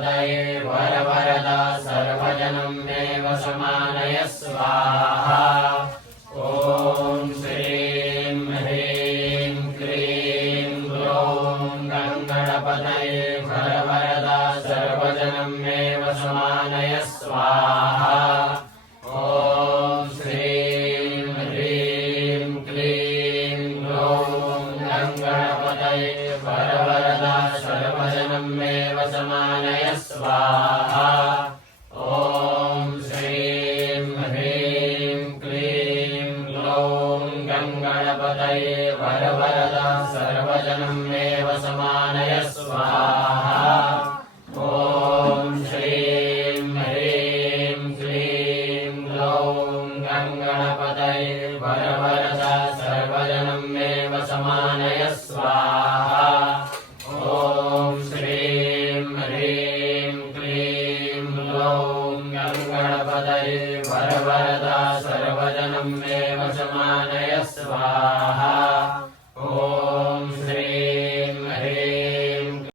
गङ्गणपतये वरवरदा सर्वजनं मे वशमानय स्वाहा। ॐ श्रीं ह्रीं क्लीं ग्लौं गङ्गणपतये वरवरदा सर्वजनं मे वशमानय स्वाहा। ॐ श्रीं ह्रीं क्लीं ग्लौं गङ्गणपतये वरवरदा सर्वजनं मे वशमानय स्वाहा। ॐ श्रीं ह्रीं क्लीं ग्लौं गङ्गणपतये वरवरदा सर्वजनं मे वशमानय स्वाहा। ॐ श्रीं ह्रीं क्लीं ग्लौं गङ्गणपतये वरवरदा सर्वजनं मे वशमानय स्वाहा। ॐ श्रीं ह्रीं क्लीं ग्लौं गङ्गणपतये वरवरदा